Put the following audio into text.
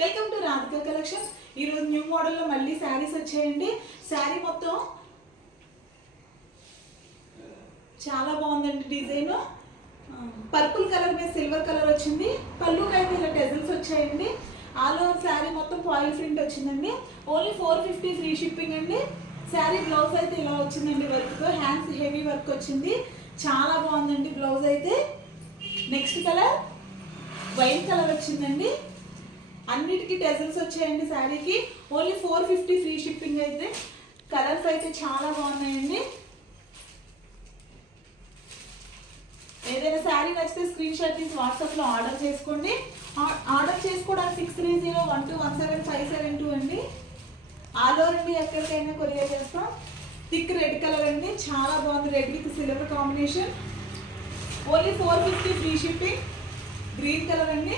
Welcome to Radhika collection. ఈరోజు new మోడల్లో మళ్ళీ శారీస్ వచ్చాయండి. శారీ మొత్తం చాలా బాగుందండి. డిజైన్ పర్పుల్ కలర్ మీద సిల్వర్ కలర్ వచ్చింది. పళ్ళుకి అయితే ఇలా టెజల్స్ వచ్చాయండి. ఆల్ ఓవర్ శారీ మొత్తం ఫాయిల్ ప్రింట్ వచ్చిందండి. ఓన్లీ 450 ఫ్రీ షిప్పింగ్ అండి. శారీ బ్లౌజ్ అయితే ఇలా వచ్చిందండి. వర్క్తో హ్యాండ్స్ హెవీ వర్క్ వచ్చింది. చాలా బాగుందండి బ్లౌజ్ అయితే. నెక్స్ట్ కలర్ వైట్ కలర్ వచ్చిందండి. అన్నిటికీ టెజల్స్ వచ్చాయండి శారీకి. ఓన్లీ 450 ఫ్రీ షిప్పింగ్ అయితే. కలర్స్ అయితే చాలా బాగున్నాయండి. ఏదైనా శారీ నచ్చితే స్క్రీన్ షాట్ తీసి వాట్సాప్లో ఆర్డర్ చేసుకోండి. ఆర్డర్ చేసుకోవడానికి 6301217572 అండి. ఆల్ ఓవర్ అండి, ఎక్కడికైనా కొరియర్ చేస్తాం. థిక్ రెడ్ కలర్ అండి, చాలా బాగుంది. Red with silver combination. Only 450 free shipping. Green colour అండి.